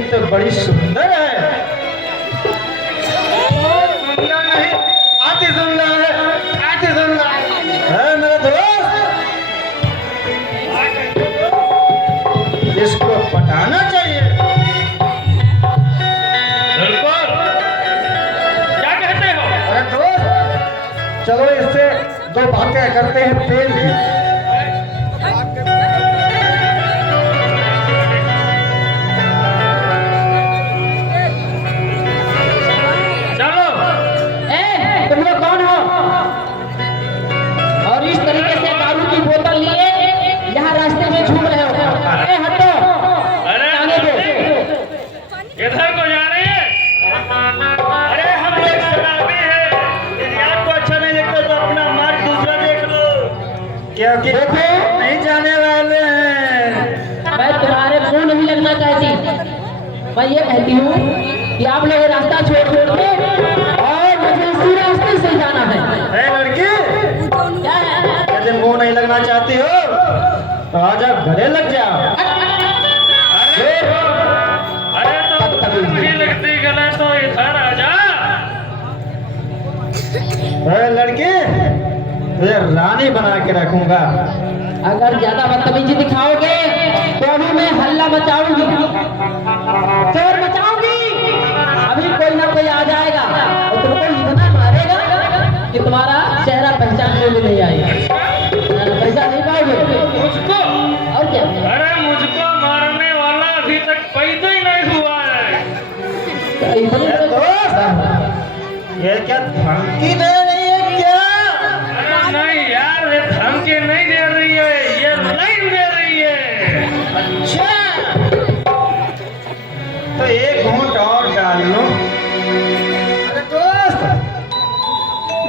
लड़की तो बड़ी सुंदर है। सुंदर नहीं, अति सुंदर है, अति सुंदर है मेरे दोस्त, इसको पटाना चाहिए। बिल्कुल। क्या कहते हो? अरे दोस्त, चलो इससे दो बातें करते हैं प्रेम की। चलो। तुम लोग कौन हो और इस तरीके से दारू की बोतल लिए यहाँ रास्ते में झूम रहे हो? हटो, अरे आने दो। इधर को जा रही है? अरे हम लोग शराबी हैं, यदि आपको अच्छा नहीं लगता तो अपना मार्ग दूसरा देख लो। क्योंकि देखो, नहीं जाने वाले हैं। मैं तुम्हारे मुंह नहीं लगना चाहती। मैं ये कहती हूँ कि आप लोग रास्ता छोड़ के और मुझे इसी रास्ते से जाना है। है लड़की, क्या है? यदि मुंह नहीं लगना चाहती हो तो आजा गले लग जाओ। अरे तो नहीं लगती गला तो इधर आ जा। है लड़की, तुझे रानी बना के रखूंगा। अगर ज्यादा बदतमीजी दिखाओगे तो अभी मैं हल्ला मचाऊंगी, चोर मचाऊंगी। अभी कोई ना कोई आ जाएगा और तुमको इतना मारेगा कि तुम्हारा चेहरा पहचानने में नहीं आएगा। पहचान नहीं पाओगे। मुझको? और क्या? अरे मुझको मारने वाला अभी तक पैदा ही नहीं हुआ है। दोस्त, ये क्या धमकी दे रही है क्या? अरे नहीं यार, ये धमकी नहीं दे रही है, ये लाइन दे रही है। अच्छा, तो एक घूंट और डाल लो। अरे दोस्त,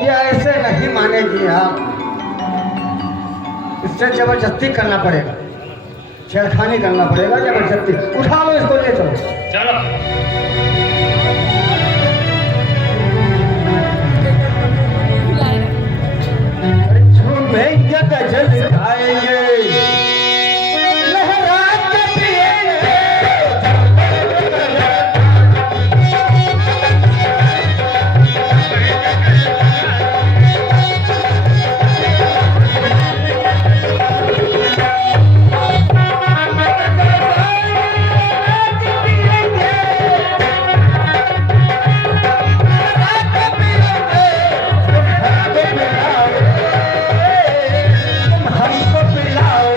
ये ऐसे नहीं मानेगी आप, इससे जबरदस्ती करना पड़ेगा, छेड़खानी करना पड़ेगा, जबरदस्ती। उठा लो इसको, ले चलो। चलो। अरे झूमेंगे गजल गाएंगे, लहरा के पिएंगे। हमको पिलाओ,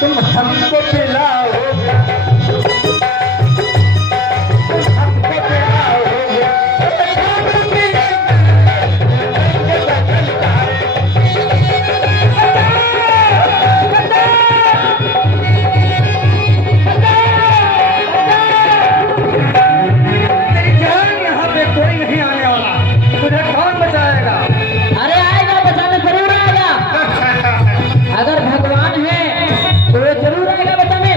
तुम हमको पिलाओ, हमको पिलाओ। तेरी जान, यहाँ पे कोई नहीं आने वाला, तुझे कौन बचाएगा? अरे आएगा, बचाने जरूर आएगा। अगर भगवान है तो वो जरूर आएगा बचाने।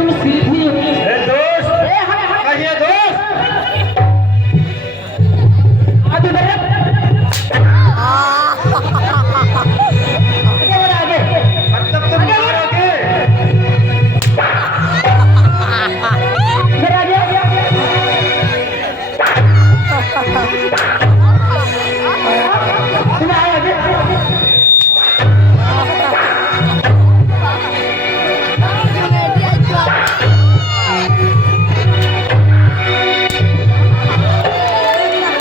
तुम सीधी ए दोस्त, कहिए दोस्त। आगे बढ़ आगे मतलब तुम मारोगे? फिर आगे तुम आए आगे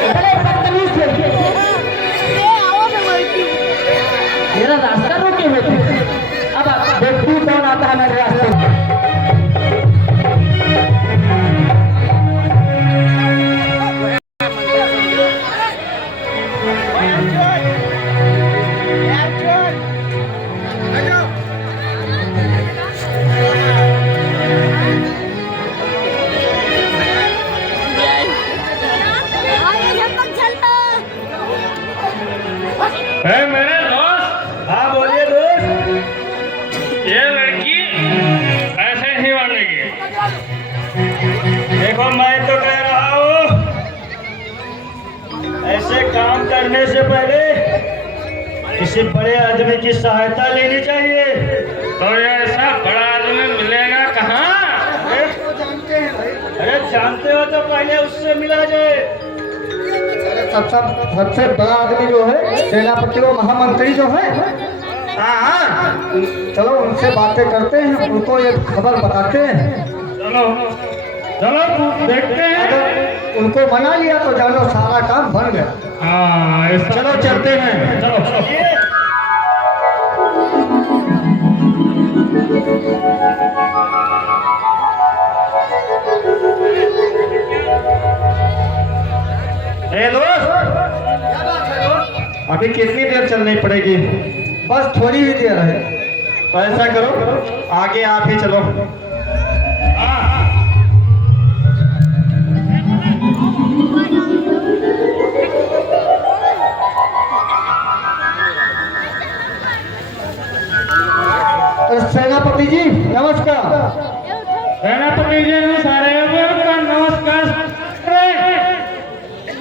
अरे बदतमीज है मेरा रास्ता रोके हुए थे अब देखू कौन आता है मेरे रास्ते में ए मेरे दोस्त, हाँ बोलिए दोस्त। ये लड़की ऐसे नहीं मानेगी। देखो मैं तो कह रहा हूँ, ऐसे काम करने से पहले किसी बड़े आदमी की सहायता लेनी चाहिए। तो ऐसा बड़ा आदमी मिलेगा कहाँ? अरे जानते हो तो पहले उससे मिला जाए। सबसे बड़ा आदमी जो है सेनापति वो महामंत्री जो है, हाँ चलो उनसे बातें करते हैं, उनको ये खबर बताते हैं। चलो चलो देखते हैं। अगर उनको मना लिया तो जानो सारा काम बन गया। हाँ चलो चलते हैं। चलो चलो। ए दोस्त, अभी कितनी देर चलनी पड़ेगी? बस थोड़ी ही देर है। तो ऐसा करो, आगे आप ही चलो। सेनापति जी नमस्कार। सेनापति जी ने सारे का नमस्कार।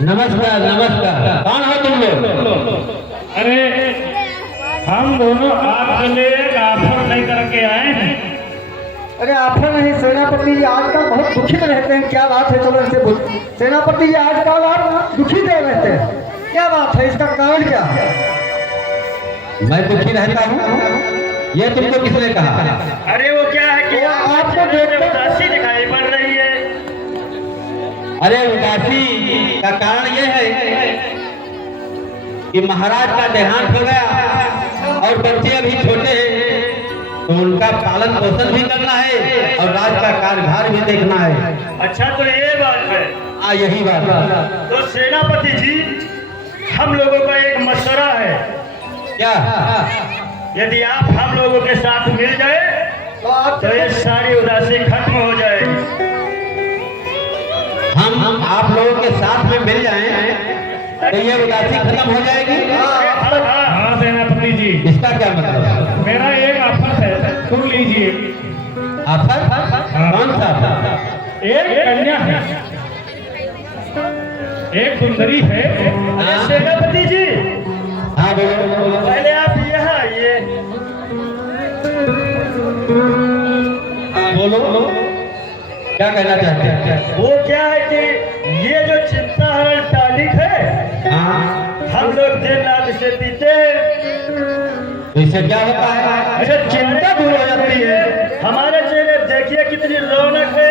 नमस्कार नमस्कार कौन हो तुम लोग अरे हम दोनों आपके लिए एक ऑफर लेकर के आए हैं। अरे आफर नहीं सेनापति जी आजकल बहुत दुखी में रहते हैं, क्या बात है? चलो इनसे बोल। सेनापति जी आजकल आप दुखी में रहते हैं, क्या बात है? इसका कारण क्या है? मैं दुखी रहता हूँ ये तुमको किसने कहा? अरे वो क्या है कि आपको देखकर उदासी दिखाई पड़ रही है। अरे उदासी का कारण ये है कि महाराज का देहांत हो गया और बच्चे अभी छोटे हैं, तो उनका पालन पोषण भी करना है और राज का कार्यभार भी देखना है। अच्छा तो ये बात है। यही बात। तो सेनापति जी हम लोगों का एक मशवरा है। क्या? यदि आप हम लोगों के साथ मिल जाए तो ये सारी उदासी खत्म हो जाएगी। हम आप लोगों के साथ में मिल जाएं तो ये उदासी खत्म हो जाएगी। हाँ सेनापति जी, इसका क्या मतलब? मेरा एक ऑफर है, सुन लीजिए। ऑफर? कौन सा ऑफर? एक कन्या है, एक सुंदरी है। हाँ। सेनापति जी हाँ बोलो। पहले आप यहाँ आइए। बोलो क्या कहना चाहते हैं? वो क्या है कि ये जो चिंता हरण टॉनिक है, हाँ हम लोग दिन रात इसे पीते हैं। तो इससे क्या होता है? अच्छा चिंता दूर हो जाती है। हमारे चेहरे देखिए कितनी रौनक है।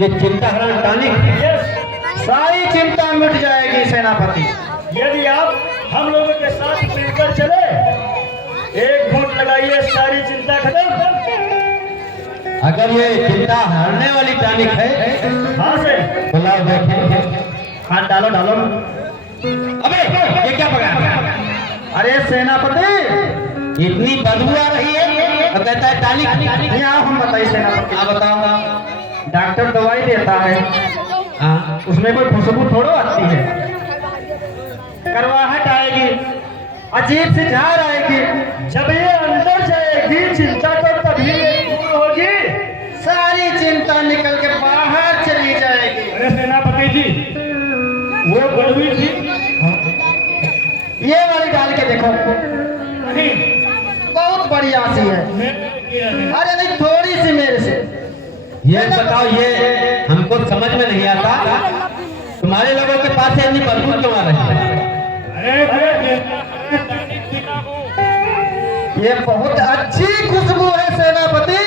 ये चिंता हरण टॉनिक यस, सारी चिंता मिट जाएगी सेनापति। यदि आप हम लोगों के साथ मिलकर चले, एक घूंट लगाइए, सारी चिंता खत्म। अगर ये चिंता हरने वाली टॉनिक है हाँ से बुलाओ देखें। हाथ डालो डालो। अबे ये क्या पकड़ा? अरे सेनापति इतनी बदबू आ रही है और कहता है टॉनिक। यहाँ हम बताइए सेनापति। आप बताओ। डॉक्टर दवाई देता है, हाँ उसमें कोई खुशबू थोड़ो आती है, करवाहट आएगी, अजीब सी झार आएगी। जब ये अंदर जाएगी चिंता तो तभी ये दूर होगी। अरे नहीं, थोड़ी सी मेरे से। ये बताओ, ये हमको समझ में नहीं आता, तुम्हारे लोगों के पास से इतनी बदबू क्यों आ रही है? ये बहुत अच्छी खुशबू है सेनापति।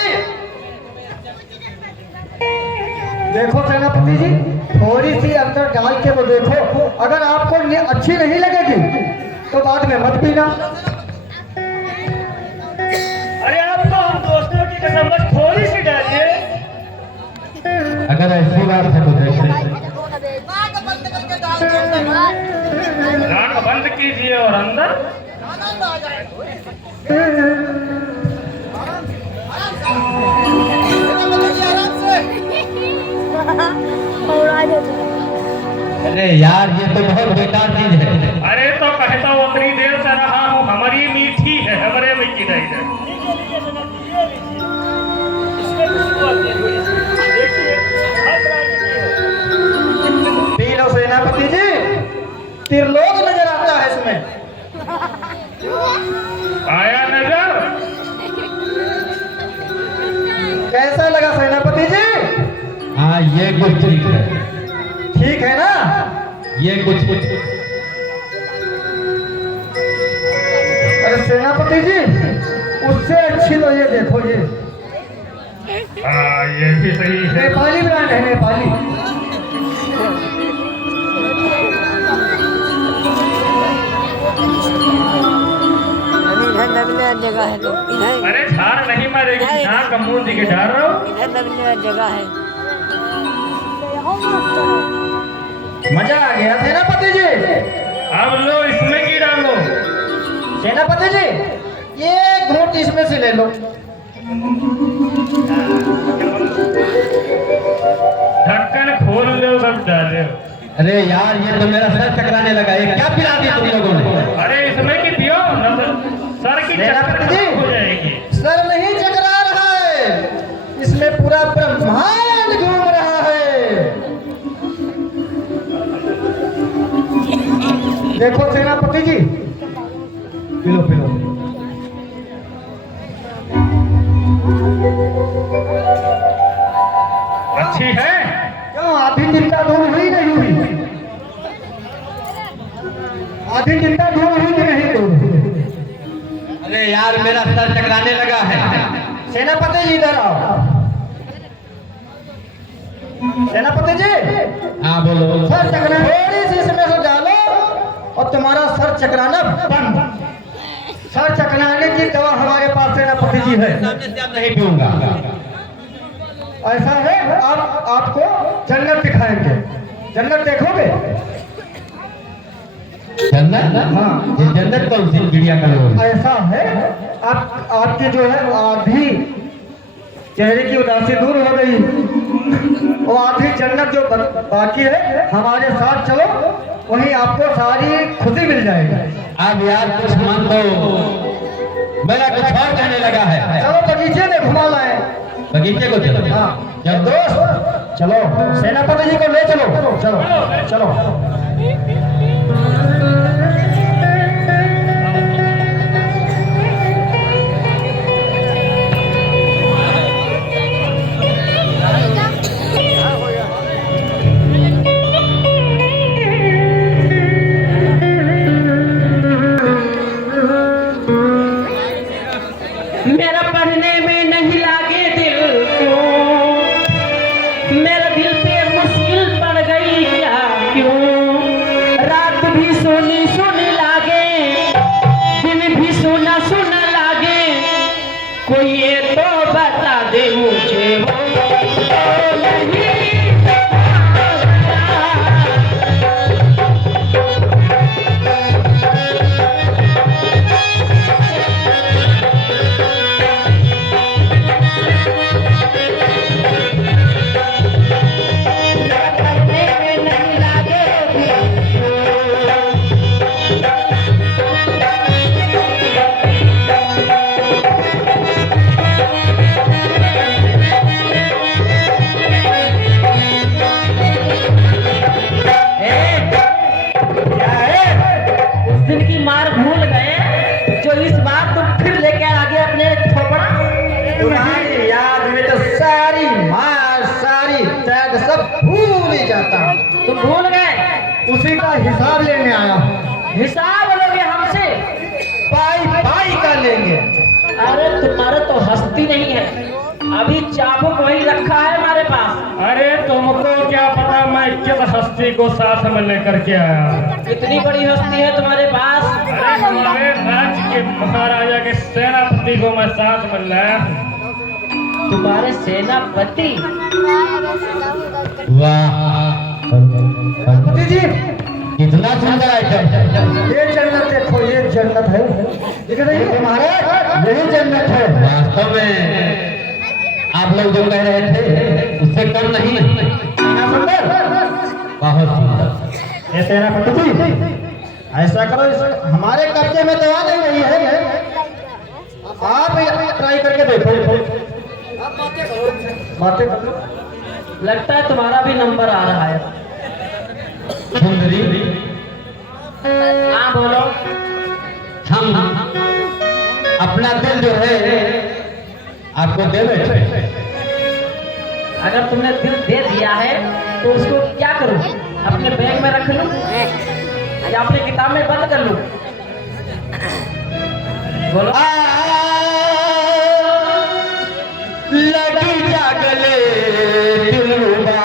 देखो सेनापति जी, थोड़ी सी अंदर डाल के वो देखो, अगर आपको अच्छी नहीं लगेगी तो बाद में मत पीना। अरे आप तो हम दोस्तों की कसम, बस थोड़ी सी डालिए। अगर ऐसी बात है तो देखते नाक बंद कीजिए और अंदर। अरे यार, ये तो बहुत बेकार चीज है। अरे तो कहता हूँ अपनी देर से रहा हूँ, हमारी मीठी है, हमारे में की नहीं है। पी लो सेनापति जी, त्रिलोक नजर आता है इसमें। आया नजर? कैसा लगा सेनापति जी? हाँ, ये कुछ ठीक है। ठीक है ना? ये कुछ अरे सेनापति जी, उससे अच्छी तो ये देखो, ये हाँ, ये भी सही है। नेपाली ब्रांड है, नेपाली। इधर नगले जगह है लोग, इधर अरे झाड़ नहीं मारेगी, यहाँ का मुंह दिखे डाल रहा हूँ। इधर नगले जगह है। मजा आ गया सेनापति जी। अब लो, इसमें की डालो। सेनापति जी, ये घूंट इसमें से ले लो। ढक्कन खोल लो, सब डाले। अरे यार, ये तो मेरा सर चकराने लगा। ये क्या पिला दी तुम लोगों ने? अरे इसमें की पियो न, सर की सेनापति जी, चक्कर हो जाएगी। सर नहीं चकरा रहा है, इसमें पूरा ब्रह्मांड घूम रहा है। देखो सेनापति जी, पिलो पिलो। अच्छी है? क्यों, आधी चिंता दूर हुई नहीं हुई? आधी चिंता दूर हुई कि नहीं दूर? अरे यार, मेरा सर चकराने लगा है। सेनापति जी इधर आओ। सेनापति जी, हाँ बोलो। सर चकरा थोड़ी सी इसमें से डालो और तुम्हारा सर चकराना बंद। सर चकराने की दवा हमारे पास सेनापति जी है। सामने से अब नहीं पीऊंगा। ऐसा है, आपको जन्नत दिखाएंगे। जन्नत देखोगे? जन्नत? हाँ। ये जन्नत कौन सी चिड़िया का लोग? ऐसा है, आपकी जो है आधी चेहरे की उदासी दूर हो गई, वो आधी जन्नत जो बाकी है, हमारे साथ चलो, वहीं आपको सारी खुशी मिल जाएगी। अब यार कुछ मन दो, मेरा कुछ और कहने लगा है। चलो बगीचे में घुमा लाए। बगीचे को चलो। हाँ जब दोस्त, चलो सेनापति जी को ले चलो। चलो चलो। मेरा पढ़ने में नहीं लागे दिल क्यों, मेरा दिल पे मुश्किल पड़ गई क्या क्यों, रात भी सोनी सोनी लागे, दिन भी सोना सोना लागे, कोई ये तो बता दे मुझे वो तो नहीं तुम्हारी याद में तो सारी मार सारी त्याग सब भूल ही जाता हूँ। तुम भूल गए? उसी का हिसाब लेने आया हूँ। हिसाब लोगे हमसे? पाई पाई का लेंगे। अरे तुम्हारे तो हस्ती नहीं है, अभी चाबुक वही रखा है हमारे पास। अरे तुमको क्या पता मैं किस हस्ती को साथ में लेकर के आया। इतनी बड़ी हस्ती है तुम्हारे पास? अरे हमारे राज्य के महाराजा के सेनापति को मैं साथ में लाया हूं। तुम्हारे सेनापति? वाह पति जी कितना सुंदर आइटम। ये जन्नत देखो, ये जन्नत है। ये तुम्हारे यही जन्नत है। वास्तव में आप लोग जो कह रहे थे उससे कम नहीं। कितना सुंदर, बहुत सुंदर। ये सेनापति जी ऐसा करो, इस हमारे कब्जे में तो आ नहीं रही है, आप ट्राई करके देखो। बातें करो। लगता है तुम्हारा भी नंबर आ रहा है। सुंदरी हाँ बोलो। हम अपना दिल जो है आपको दे बैठे। अगर तुमने दिल दे दिया है तो उसको क्या करूं? अपने बैग में रख लूं या अपने किताब में बंद कर लूं? बोलो। लगी जागले दिलरुबा।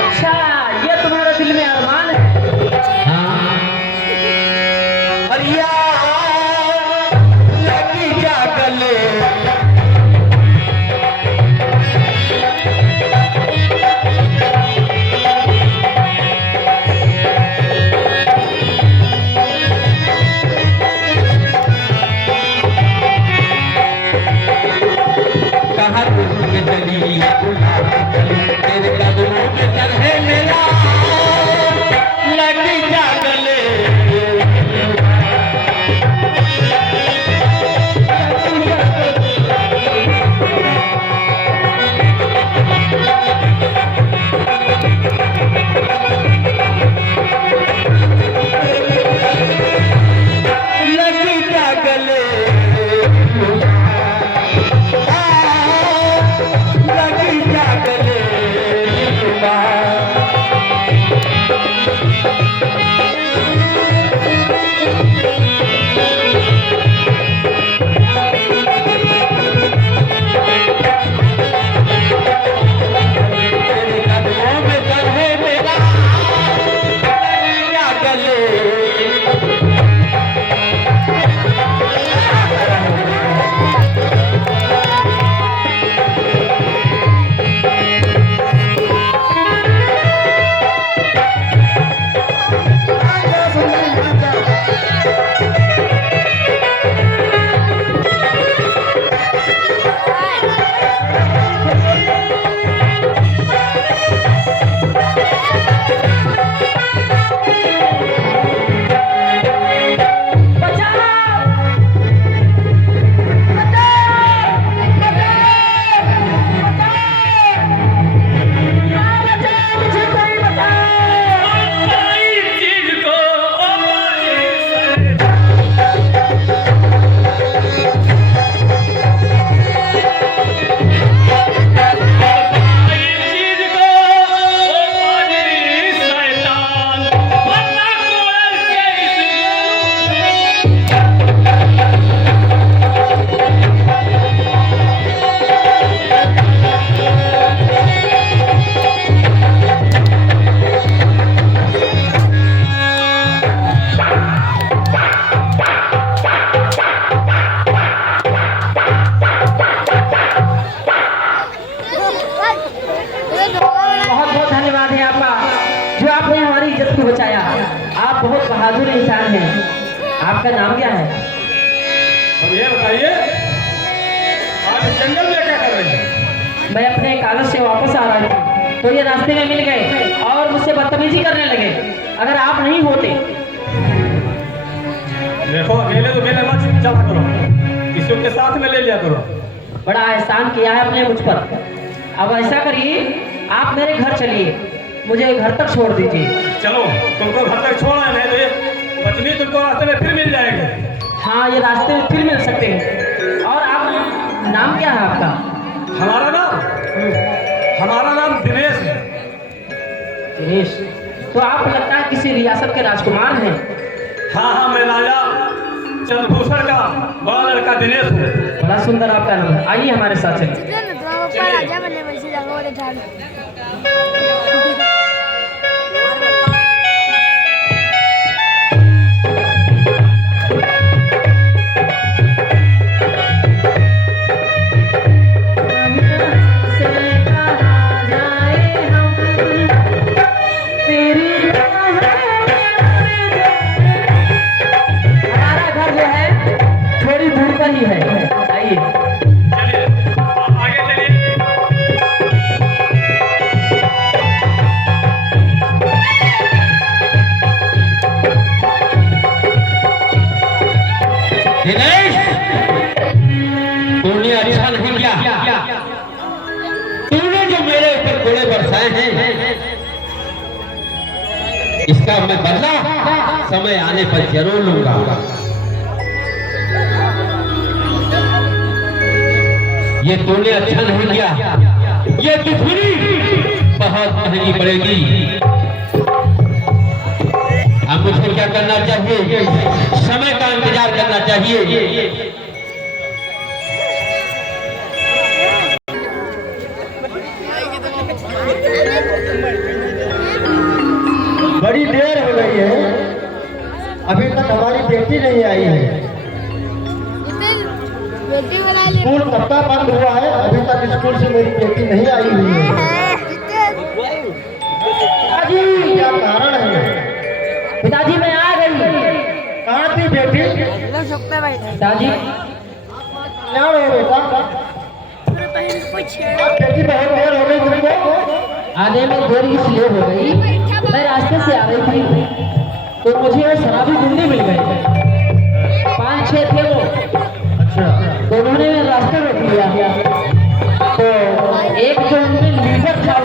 अच्छा, ये तुम्हारे दिल में अरमान है? हाँ। अरे यार, लगी जागले कहाँ तुम चली गुलाब कली तेरे कदमों में सर है मेरा लगी जागले। लगी जागले लगी जागले दिलरुबा। तेरे कदमों में सर है मेरा लगी जागले। बहुत बहुत धन्यवाद है आपका, जो आपने हमारी इज्जत को बचाया। आप बहुत बहादुर इंसान हैं। आपका नाम क्या है? अब ये बताइए आप इस जंगल में क्या कर रहे हैं? मैं अपने कॉलेज से वापस आ रहा था तो ये रास्ते में मिल गए और मुझसे बदतमीजी करने लगे। अगर आप नहीं होते। देखो अकेले तो मेरे मत चला करो, किसी के साथ में ले लिया करो। बड़ा एहसान किया है आपने मुझ पर। अब ऐसा करिए, आप मेरे घर चलिए, मुझे घर तक छोड़ दीजिए। चलो तुमको घर तक छोड़ा नहीं तो ये पत्नी तुमको रास्ते में फिर मिल जाएगी। हाँ, ये रास्ते में फिर मिल सकते हैं। और आप नाम क्या है आपका? हमारा नाम दिनेश है। दिनेश, तो आप लगता है किसी रियासत के राजकुमार हैं। हाँ, मैं राजा चंद्रभूषण का बड़ा लड़का दिनेश हूँ। बड़ा सुंदर आपका नाम है। आइए हमारे साथ चलिए। राजा बनने वैसे जाऊंगा वाले ठान हमारा घर जो है थोड़ी दूर पर ही है। आइए। चलिए, आप आगे चलिए। दिनेश, तूने अच्छा नहीं किया। तूने जो मेरे ऊपर गोले बरसाए हैं, इसका मैं बदला समय आने पर जरूर लूंगा। ये तूने अच्छा नहीं किया। ये दुश्मनी बहुत महंगी पड़ेगी। अब मुझे क्या करना चाहिए? समय का इंतजार करना चाहिए। बड़ी देर हो गई है, अभी तक हमारी बेटी नहीं आई है। बेटी बना ले स्कूल कब का बंद हुआ है, अभी तक स्कूल से मेरी बेटी नहीं आई हुई है। पिताजी, क्या कारण है? पिताजी मैं आ गई। कहाँ थी बेटी? लोग सकते बैठे पिताजी, क्या हो बेटा? पूरे पहले कोई छेड़ा अब बेटी बहुत देर हो गई तुमको। आने में देर इसलिए हो गई, मैं रास्ते से आ रही थी तो मुझे वो शराबी गुंडे मिल गए। 5-6 थे वो, अच्छा, तो उन्होंने मेरे रास्ते रोक लिया। तो एक जो उनमें लीडर था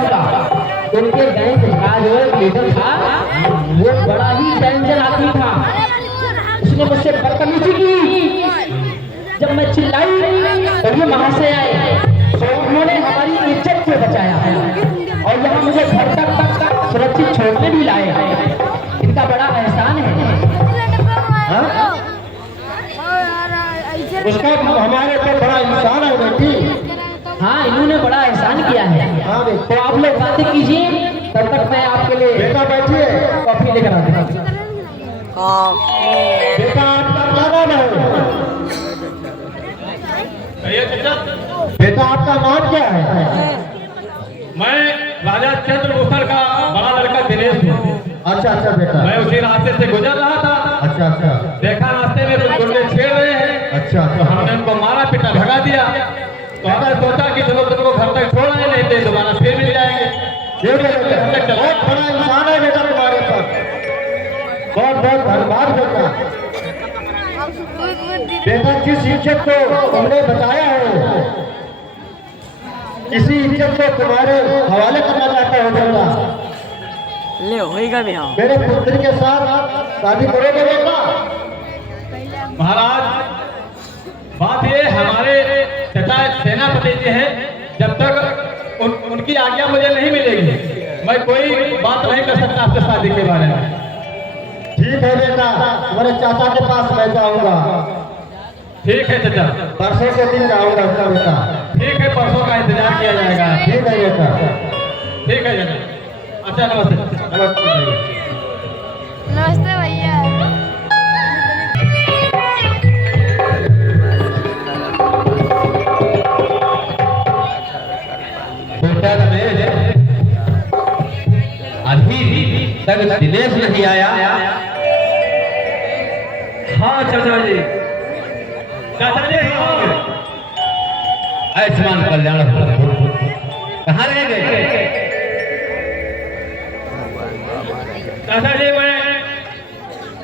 उनके गैंग का जो लीडर था वो बड़ा ही डेंजर आदमी था। उसने मुझसे बदतमीजी की। जब मैं चिल्लाई तो ये वहां से आए, तो उन्होंने हमारी इज्जत से बचाया और यहाँ मुझे घर तक सुरक्षित छोड़ने भी लाए। इनका बड़ा एहसान है। उसका हमारे ऊपर बड़ा इंसान है बेटी। हाँ, इन्होंने बड़ा एहसान किया है। हाँ बेटी। तो आप लोग बातें कीजिए, तब तक मैं आपके लिए बेटा बैठिए। कॉफी लेकर आते हैं। बेटा आपका क्या नाम है? कहिए चाचा। बेटा आपका नाम क्या है? मैं राजा चंद्रभूषण का बड़ा लड़का दिनेश हूँ। अच्छा अच्छा बेटा। मैं उसी रास्ते से गुजर रहा था। अच्छा अच्छा देखा रास्ते में कुछ गुंडे छेड़ रहे हैं, अच्छा तो हमने उनको मारा पीटा भगा दिया। तो हमने सोचा कि चलो तुमको घर तक छोड़ आए, नहीं तो दोबारा फिर मिल जाएंगे। ठीक है बेटा, बहुत बड़ा इंसान है बेटा तुम्हारे पास। बहुत बहुत धन्यवाद बेटा। बेटा जिस इज्जत को तुमने बचाया है, इसी इज्जत को तुम्हारे हवाले करना चाहता हूँ बेटा। ले होएगा भी हाँ मेरे पुत्र के साथ शादी करोगे बेटा? महाराज, बात ये हमारे चचा सेनापति जी हैं, जब तक उनकी आज्ञा मुझे नहीं मिलेगी मैं कोई बात नहीं कर सकता आपसे शादी के बारे में। ठीक है बेटा, तुम्हारे चाचा के पास मैं जाऊंगा। ठीक है चाचा। परसों के दिन जाऊंगा उसका बेटा। ठीक है, परसों का इंतजार किया जाएगा। ठीक है बेटा। ठीक है चाचा। अच्छा, नमस्ते। नमस्ते भैया। नमस्ते भैया बेटा रमेश, अभी तक दिनेश नहीं आया। हाँ चाचा जी। चाचा जी, आयुष्मान कल्याण कहाँ रह गए? चाचा जी, मैं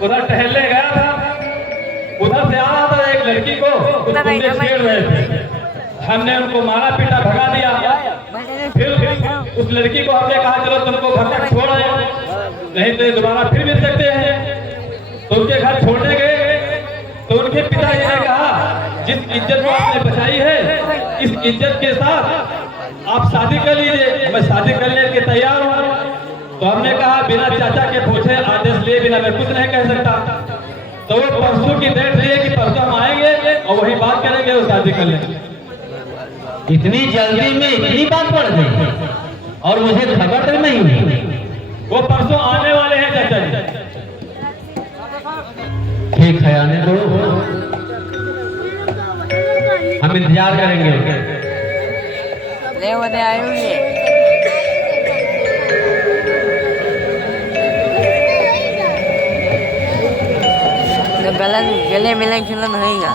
उधर टहलने गया था, उधर से आ रहा था, एक लड़की को कुछ गुंडे छेड़ रहे थे। हमने उनको मारा पीटा भगा दिया। फिर उस लड़की को हमने कहा चलो तुमको घर तक छोड़ आए, नहीं तो दोबारा फिर मिल सकते हैं। तो उनके घर छोड़ने गए तो उनके पिताजी ने कहा जिस इज्जत को आपने बचाई है इस इज्जत के साथ आप शादी कर लीजिए, मैं शादी करने के तैयार हूँ। तो हमने कहा बिना चाचा के पूछे आदेश लिए बिना मैं कुछ नहीं कह सकता। तो वो परसों की डेट लिए कि परसों हम आएंगे और वही बात करेंगे और शादी कर लेंगे। इतनी जल्दी में इतनी बात पड़ गई और मुझे खबर तक नहीं हुई। वो परसों आने वाले हैं चाचा जी। ठीक है, आने दो, हम इंतजार करेंगे। ले वो दे आयु ये तो गले मिले खिलन होएगा।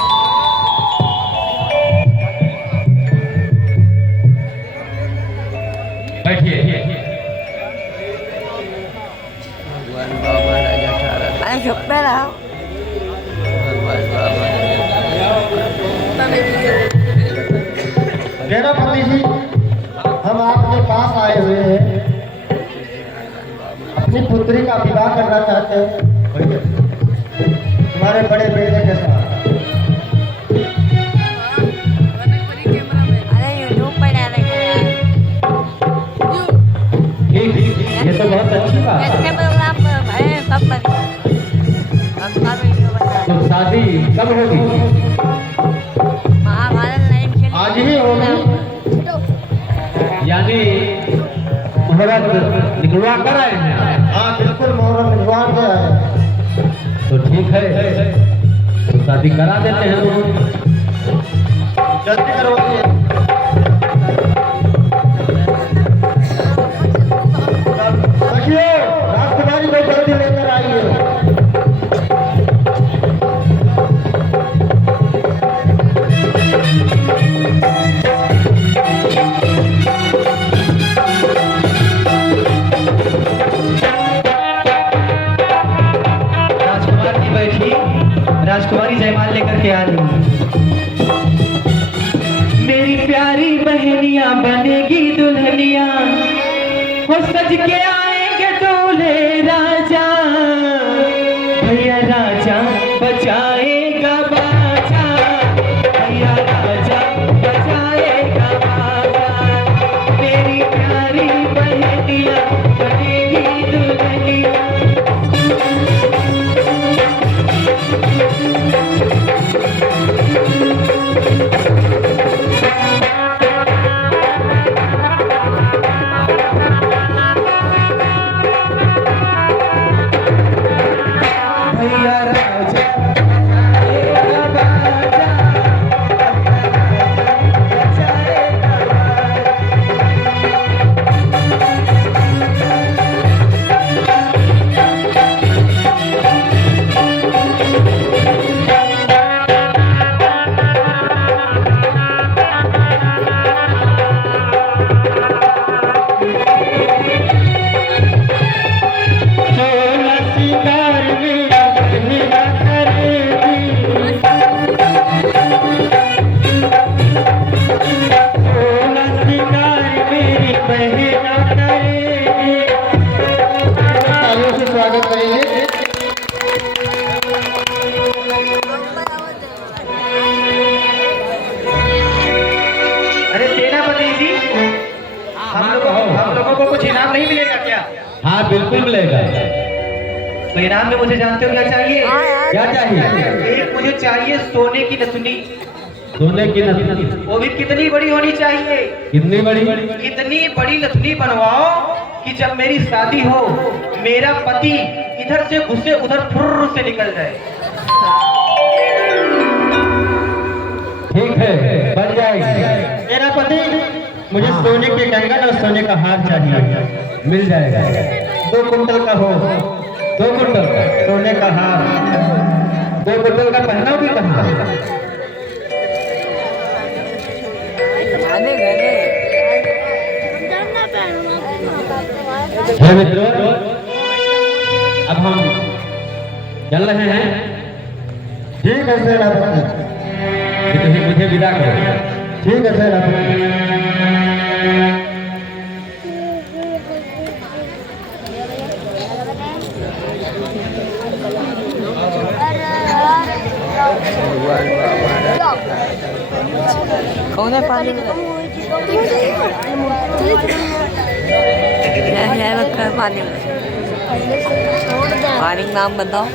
बैठिए। अरे चुप पे रहो। सेनापति जी, हम आपके पास आए हुए हैं, अपनी पुत्री का विवाह करना चाहते हैं तुम्हारे बड़े बेटे के साथ। अरे यूट्यूब पर डालेंगे यार। ठीक, ये तो बहुत अच्छी बात कैसे है। प्रोग्राम है सब पर सब वीडियो बना। तो शादी कब होगी? महाभारत लाइन के आज ही होगी। यानी मुहूर्त निकलवा कर आए हैं? हाँ बिल्कुल, मुहूर्त निकलवा के आए। तो ठीक है, तो शादी करा देते हैं लोग। जल्दी करवाइए। देखिए राजकुमारी को जल्दी लेकर आइए। राजकुमार जी बैठी, राजकुमारी जयमाल लेकर के आ रही है। मेरी प्यारी बहनिया बनेगी दुल्हनिया, हो सज के आएंगे दूल्हे राजा, भैया राजा बचाएगा बाजा, भैया राजा बचाएगा बाजा। मेरी प्यारी बहनिया बनेगी दुल्हनिया। भैया राजा बचाएगा बाजा, बचाएगा बाजा। सोना सिंगार मेरा बहना करेगी, सोना सिंगार मेरी बहना करेगी। तालियों से स्वागत करेंगे। अरे सेनापति जी, हम लोगों को कुछ इनाम नहीं मिलेगा क्या? हाँ बिल्कुल मिलेगा। तो इनाम में मुझे जानते हो क्या चाहिए? हाँ यार। क्या चाहिए? एक मुझे चाहिए सोने की नथुनी, सोने की नथुनी। वो भी कितनी बड़ी होनी चाहिए? कितनी बड़ी? इतनी बड़ी नथुनी बनवाओ कि जब मेरी शादी हो मेरा पति इधर से घुसे उधर फुर्र से निकल जाए। ठीक है, बन जाएगी। मेरा पति, मुझे सोने के कंगन और सोने का हार चाहिए। मिल जाएगा। 2 कुंटल का हो। 2 कुंटल का सोने का हार। 2 कुंटल का पहना भी कहाँ? घरे घरे है मित्रों, अब हम चल रहे हैं। ठीक है सेनापति। मुझे विदा करो। ठीक है सेनापति। अरे कौन है पानी में क्या रखा है पानी में? पानी का नाम बताओ।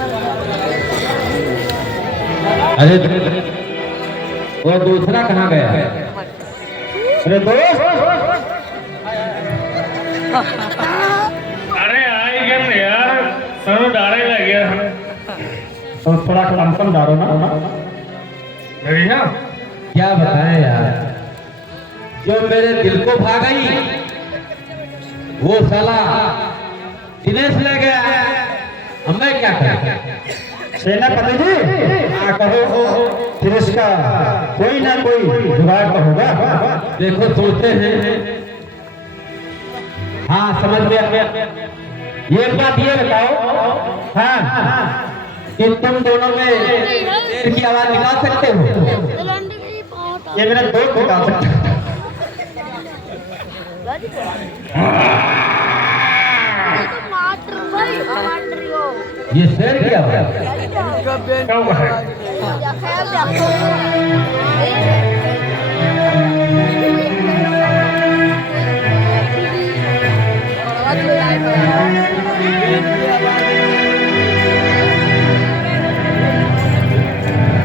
अरे वो दूसरा कहाँ गया? अरे दोस्त, अरे आई गन यार, सर डारे लग गया। तो थोड़ा कम कम डालो ना। बढ़िया। क्या बताएं यार, जो मेरे दिल को भा गई वो साला दिनेश ले गया। अब मैं क्या करूं? सेनापति जी, कहो फिर इसका कोई ना कोई जुगाड़ तो होगा। देखो सोचते हैं। हाँ समझ में आ गया। ये बात ये बताओ, हाँ कि तुम दोनों में शेर की आवाज निकाल सकते हो? ये मेरा दोस्त निकाल सकता है। ये शेर की आवाज? क्या हुआ है?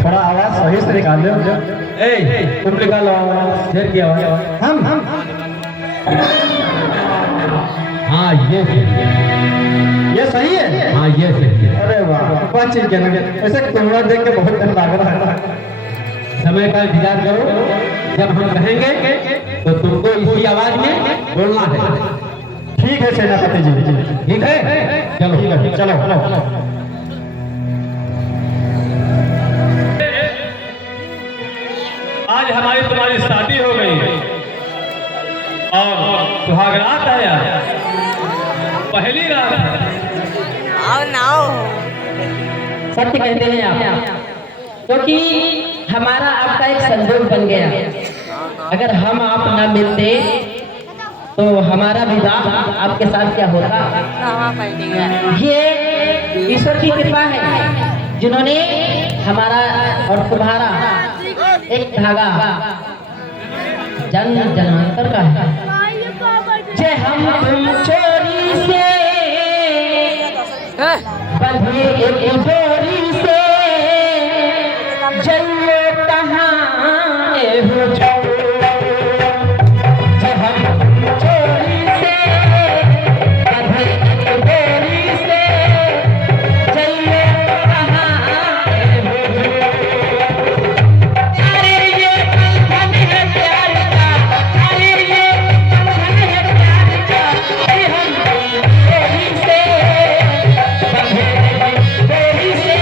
थोड़ा आवाज सही से निकाल दो। ए तुम निकालो आवाज, शेर की आवाज। हम हाँ ये सही है। हाँ ये सही है। अरे वाह, बहुत चीज कहना। ऐसे कैमरा देख के बहुत दिन लग रहा है। समय का इंतजार करो, जब हम कहेंगे तो तुमको इसी आवाज में बोलना है। ठीक है सेनापति जी। ठीक है, चलो ठीक है, चलो। आज हमारी तुम्हारी शादी हो गई है और सुहाग रात है यार, पहली रात है। आओ ना आओ। सत्य कहते हैं आप, क्योंकि हमारा आपका एक संजोग बन गया। अगर हम आप ना मिलते तो हमारा विवाह आपके साथ क्या होता? कहाँ बैठेगा? ये ईश्वर की कृपा है, जिन्होंने हमारा और तुम्हारा एक धागा जन्म जन्मांतर का है। जे हम तुम चोरी से बंधे एक जोड़ी से, जइयो कहाँ एहो जाओ। जे हम तुम चोरी से बंधे एक जोड़ी से, जइयो कहाँ एहो जाओ। अरे ये बंधन है प्यार का, अरे ये बंधन है प्यार का, अरे हम तुम चोरी से बंधे एक जोड़ी से,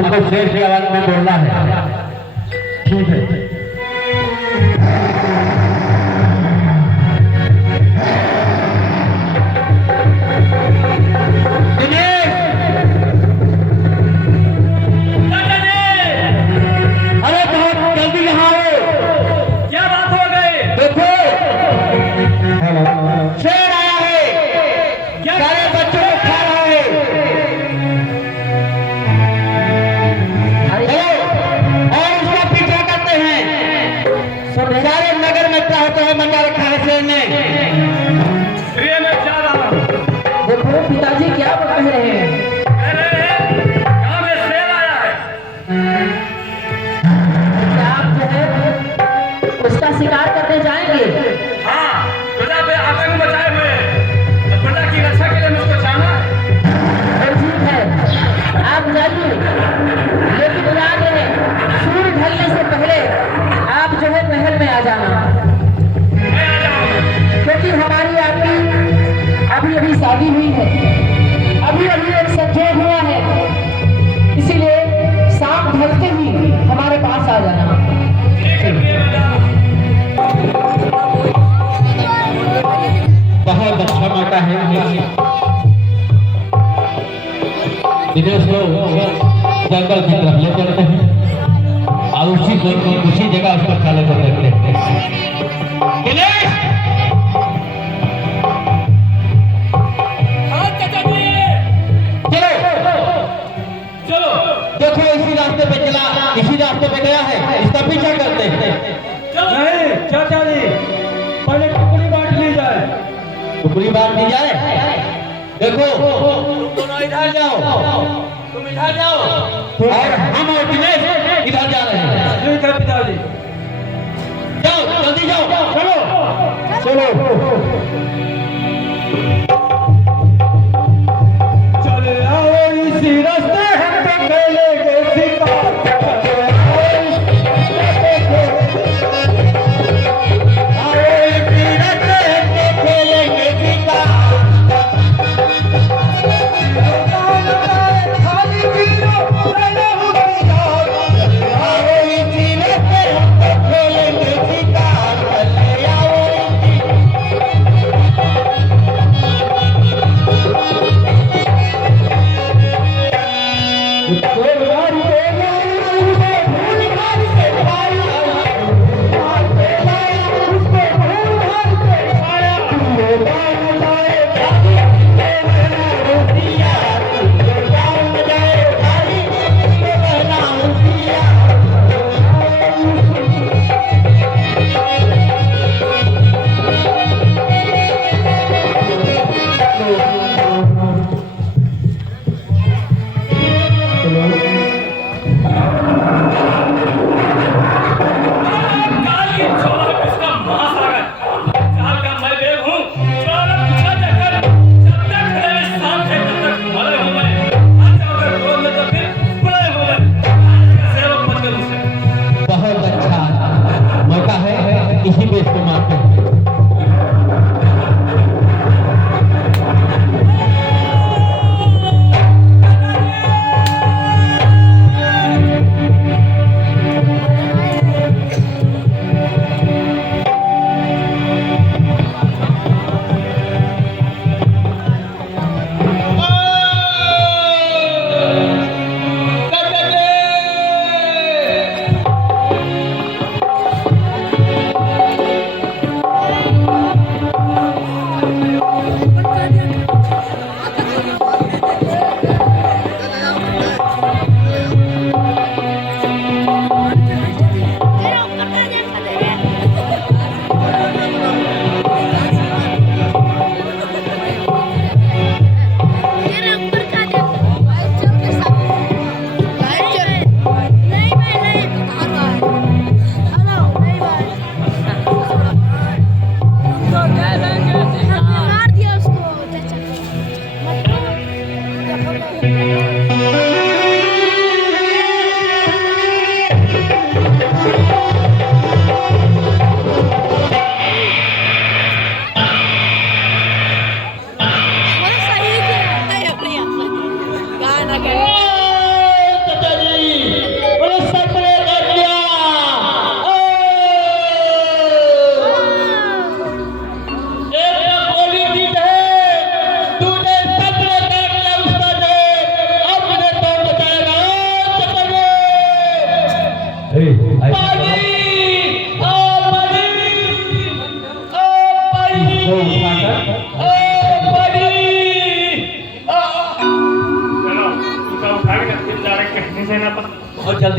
आपको शेर की आवाज में बोलना है। ठीक है। अरे बहुत जल्दी यहाँ आओ। क्या बात हो गई? देखो शेर आया है, क्या सारे बच्चों को खा रहा है। और उसका पीछा करते हैं। सारे नगर में चाहते हैं मचा रखा है शेर ने। प्रिय में जा रहा हूँ। देखो पिताजी क्या कह रहे हैं। कह रहे हैं गाँव में शेर आया है। क्या आप जो है उसका शिकार करने जाएंगे? हाँ, प्रजा पे आतंक मचाए हुए हैं। और प्रजा की रक्षा के लिए मुझको जाना है। तो ठीक है, आप जाइए, लेकिन याद रहे सूर्य ढलने से पहले आप जो है महल में आ जाना, मैं आ जाऊँगा। क्योंकि हमारी आपकी अभी अभी शादी हुई है, अभी अभी एक संजोग हुआ है, इसीलिए शाम ढलते ही हमारे पास आ जाना। ठीक है, प्रिय में जा रहा हूँ। बहुत अच्छा मौका है। विदेश लोग जंगल की तरफ ले चलते हैं और उसी जगह उसको खाने को देखते हैं। दिनेश! हाँ, चाचा जी। चलो चलो, देखो इसी रास्ते पे चला, इसी रास्ते पे गया है, इसका पीछा करते हैं। चलो। नहीं चाचा जी, पहले टुकड़ी बांट ली जाए। टुकड़ी बांट दी जाए। देखो तुम दोनों इधर जाओ, तुम इधर जाओ और हम और दिनेश इधर जा रहे हैं। ठीक है पिताजी। जाओ जल्दी जाओ। चलो चलो। चले आओ इसी रास्ते हम तो खेलेंगे शिकार। चले आओ इसी रास्ते आओ इसी रास्ते हम तो खेलेंगे शिकार। खाली पीरो रहना होशियार। चले आओ इसी रास्ते हम तो खेलेंगे शिकार। चले आओ इसी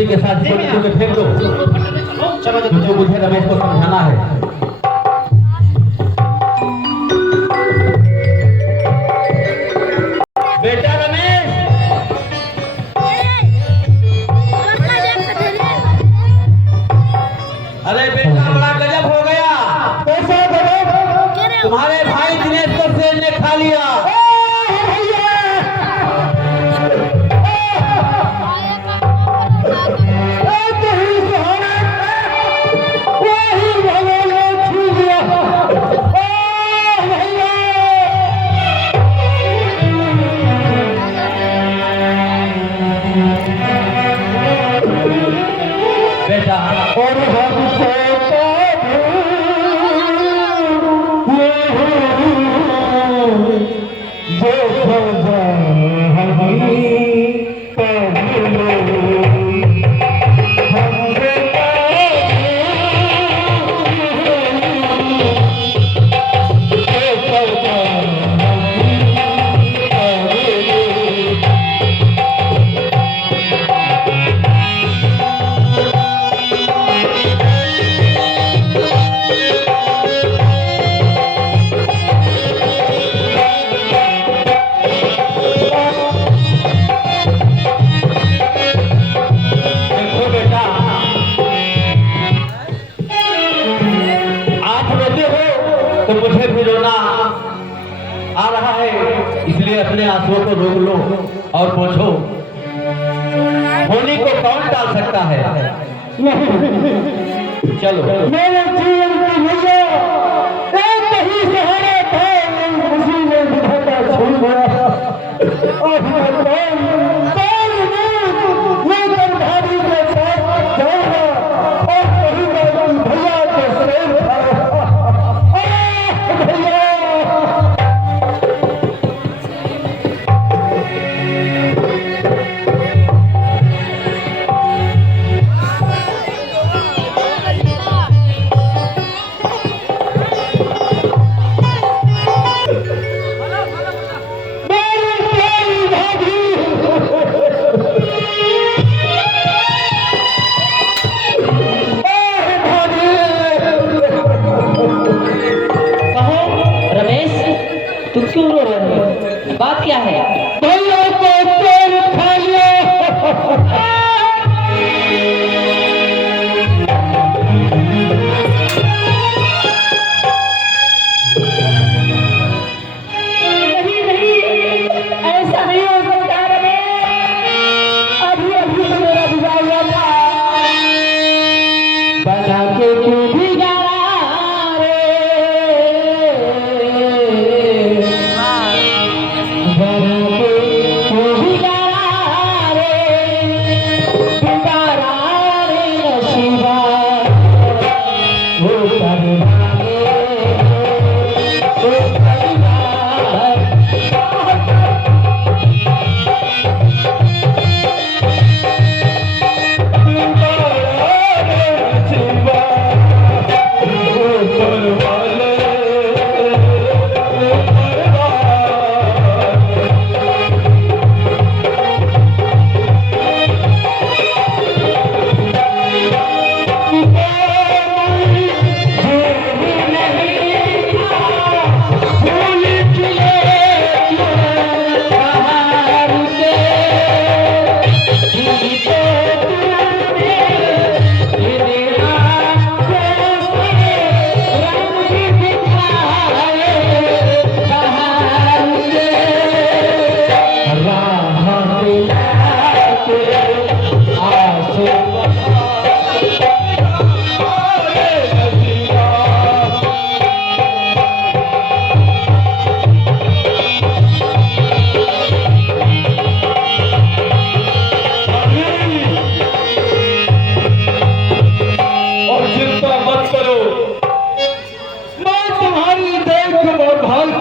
गोली के साथ गोली को फेंक दो। जो मुझे रमेश को समझाना है। बेटा रमेश, अरे बेटा बड़ा गजब हो गया। कैसा गजब? तुम्हारे भाई दिनेश को शेर ने खा लिया। बेटा और हमसे तो मुझे भी रोना आ रहा है, इसलिए अपने आंसुओं को रोक लो और पूछो, होली को कौन टाल सकता है? चलो। मेरे जीवन की भैया एक ही सहारा था, उसी ने विधाता छूट गया। अब मैं लेकर भाभी के साथ जाऊंगा और कहूंगा कि भैया के प्रेम भैया। तुम क्यों रो रहे हो? बात क्या है? भैया को तेल खा लिया। नहीं नहीं, ऐसा नहीं हो सकता रमेश। अभी अभी तो मेरा विवाह हुआ था। बना के क्यों भी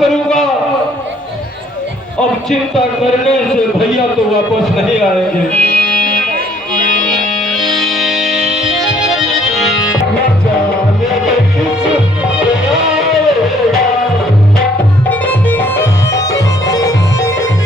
करूंगा। अब चिंता करने से भैया तो वापस नहीं आएंगे। न जाने किस